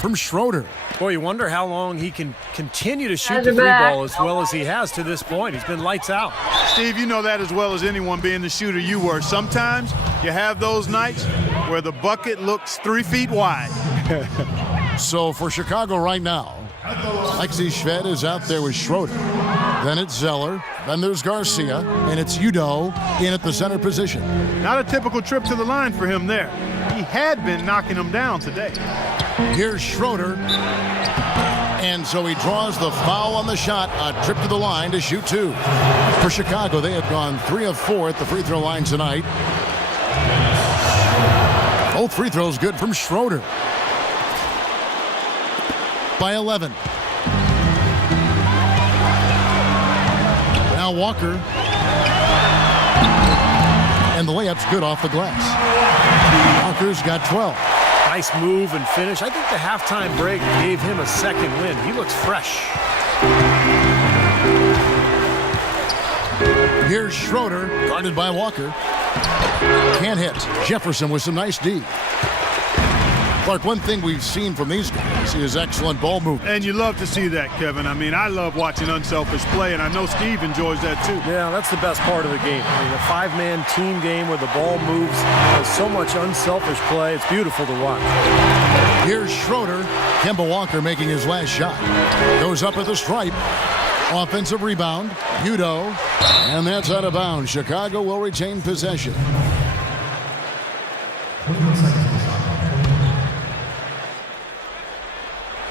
from Schroeder. Boy, you wonder how long he can continue to shoot the three ball as well as he has to this point. He's been lights out. Steve, you know that as well as anyone, being the shooter you were. Sometimes you have those nights where the bucket looks 3 feet wide. So for Chicago right now, Lexi Shved is out there with Schroeder. Then it's Zeller. Then there's Garcia. And it's Udo in at the center position. Not a typical trip to the line for him there. He had been knocking him down today. Here's Schroeder. And so he draws the foul on the shot. A trip to the line to shoot 2. For Chicago, they have gone 3 of 4 at the free throw line tonight. Both free throws good from Schroeder. By 11. Now Walker. And the layup's good off the glass. Walker's got 12. Nice move and finish. I think the halftime break gave him a second win. He looks fresh. Here's Schroeder, guarded by Walker. Can't hit. Jefferson with some nice D. Clark, one thing we've seen from these guys is excellent ball movement. And you love to see that, Kevin. I mean, I love watching unselfish play, and I know Steve enjoys that too. Yeah, that's the best part of the game. I mean, a five-man team game where the ball moves. There's so much unselfish play. It's beautiful to watch. Here's Schroeder. Kemba Walker making his last shot. Goes up at the stripe. Offensive rebound. Udo. And that's out of bounds. Chicago will retain possession.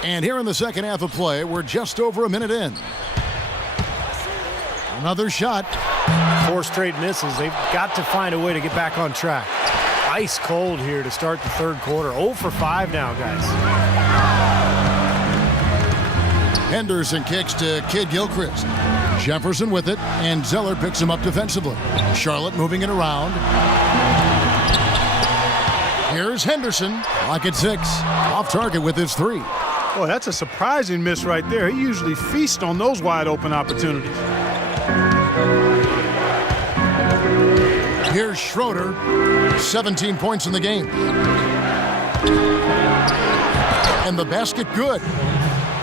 And here in the second half of play, we're just over a minute in. Another shot. 4 straight misses. They've got to find a way to get back on track. Ice cold here to start the third quarter. 0 for 5 now, guys. Henderson kicks to Kid Gilchrist. Jefferson with it, and Zeller picks him up defensively. Charlotte moving it around. Here's Henderson. Lock at 6. Off target with his 3. Boy, that's a surprising miss right there. He usually feasts on those wide open opportunities. Here's Schroeder. 17 points in the game. And the basket good.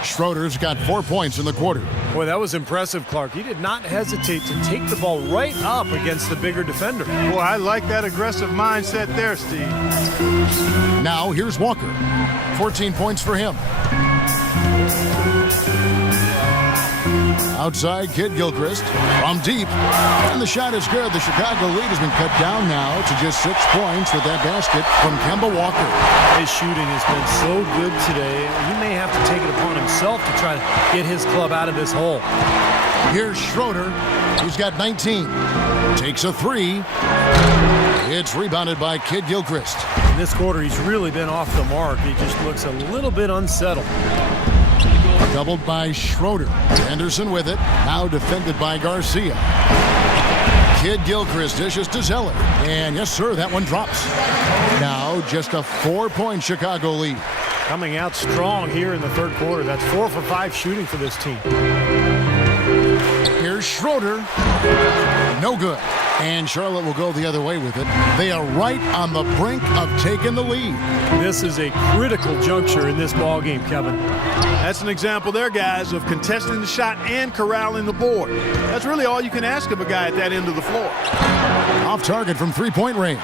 Schroeder's got 4 points in the quarter. Boy, that was impressive, Clark. He did not hesitate to take the ball right up against the bigger defender. Boy, I like that aggressive mindset there, Steve. Now here's Walker. 14 points for him. Outside, Kid Gilchrist from deep. And the shot is good. The Chicago lead has been cut down now to just 6 points with that basket from Kemba Walker. His shooting has been so good today. He may have to take it upon himself to try to get his club out of this hole. Here's Schroeder. He's got 19. Takes a 3. It's rebounded by Kid Gilchrist. In this quarter, he's really been off the mark. He just looks a little bit unsettled. Doubled by Schroeder. Henderson with it. Now defended by Garcia. Kid Gilchrist dishes to Zeller. And yes, sir, that one drops. Now just a 4-point Chicago lead. Coming out strong here in the third quarter. That's 4 for 5 shooting for this team. Here's Schroeder. No good. And Charlotte will go the other way with it. They are right on the brink of taking the lead. This is a critical juncture in this ball game, Kevin. That's an example there, guys, of contesting the shot and corralling the board. That's really all you can ask of a guy at that end of the floor. Off target from 3-point range.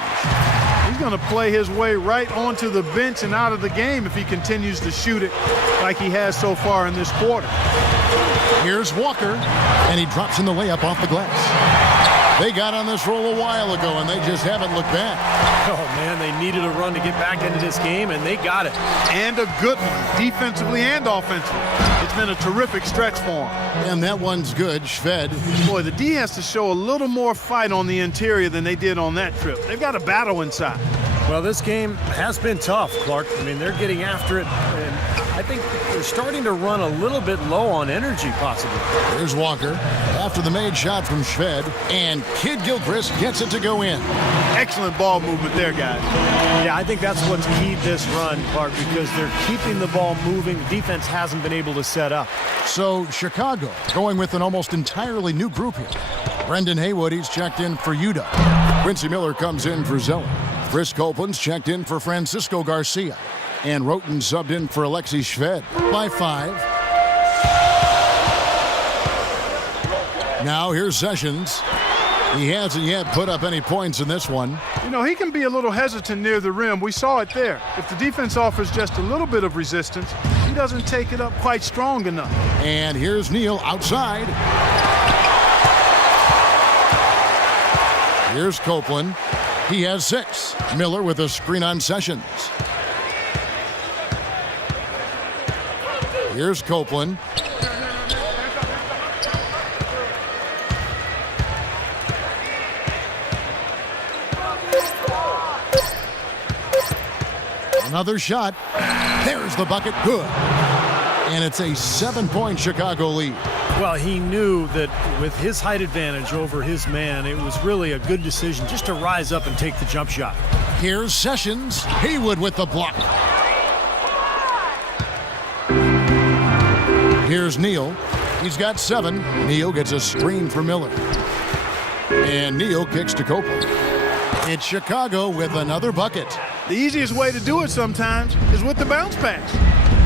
He's going to play his way right onto the bench and out of the game if he continues to shoot it like he has so far in this quarter. Here's Walker, and he drops in the layup off the glass. They got on this roll a while ago, and they just haven't looked back. Oh, man, they needed a run to get back into this game, and they got it. And a good one, defensively and offensively. It's been a terrific stretch for him. And that one's good, Shved. Boy, the D has to show a little more fight on the interior than they did on that trip. They've got a battle inside. Well, this game has been tough, Clark. I mean, they're getting after it, and I think they're starting to run a little bit low on energy, possibly. Here's Walker after the made shot from Shved, and Kid Gilchrist gets it to go in. Excellent ball movement there, guys. Yeah, I think that's what's keyed this run, Clark, because they're keeping the ball moving. The defense hasn't been able to set up. So Chicago going with an almost entirely new group here. Brendan Haywood, he's checked in for Udo. Quincy Miller comes in for Zeller. Chris Copeland's checked in for Francisco Garcia. And Roten subbed in for Alexei Shved by 5. Now here's Sessions. He hasn't yet put up any points in this one. You know, he can be a little hesitant near the rim. We saw it there. If the defense offers just a little bit of resistance, he doesn't take it up quite strong enough. And here's Neal outside. Here's Copeland. He has 6. Miller with a screen on Sessions. Here's Copeland. Another shot. There's the bucket. Good. And it's a 7-point Chicago lead. Well, he knew that with his height advantage over his man, it was really a good decision just to rise up and take the jump shot. Here's Sessions. Haywood with the block. Here's Neal. He's got 7. Neal gets a screen for Miller. And Neal kicks to Copeland. It's Chicago with another bucket. The easiest way to do it sometimes is with the bounce pass.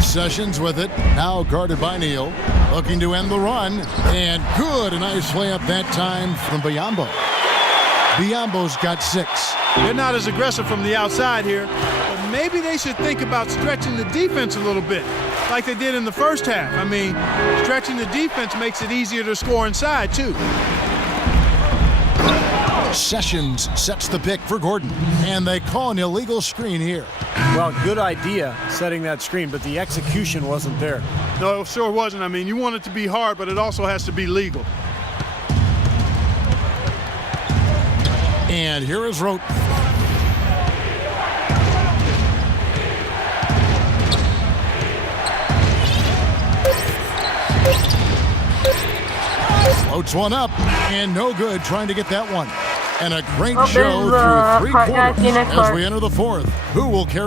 Sessions with it, now guarded by Neal, looking to end the run, and good, a nice layup that time from Biyombo. Biyombo's got 6. They're not as aggressive from the outside here, but maybe they should think about stretching the defense a little bit, like they did in the first half. I mean, stretching the defense makes it easier to score inside, too. Sessions sets the pick for Gordon, and they call an illegal screen here. Well, good idea setting that screen, but the execution wasn't there. No, it sure wasn't. I mean, you want it to be hard, but it also has to be legal. And here is Roten. Floats one up, and no good trying to get that one. And a great show through 3 quarters as we enter the 4th. Who will carry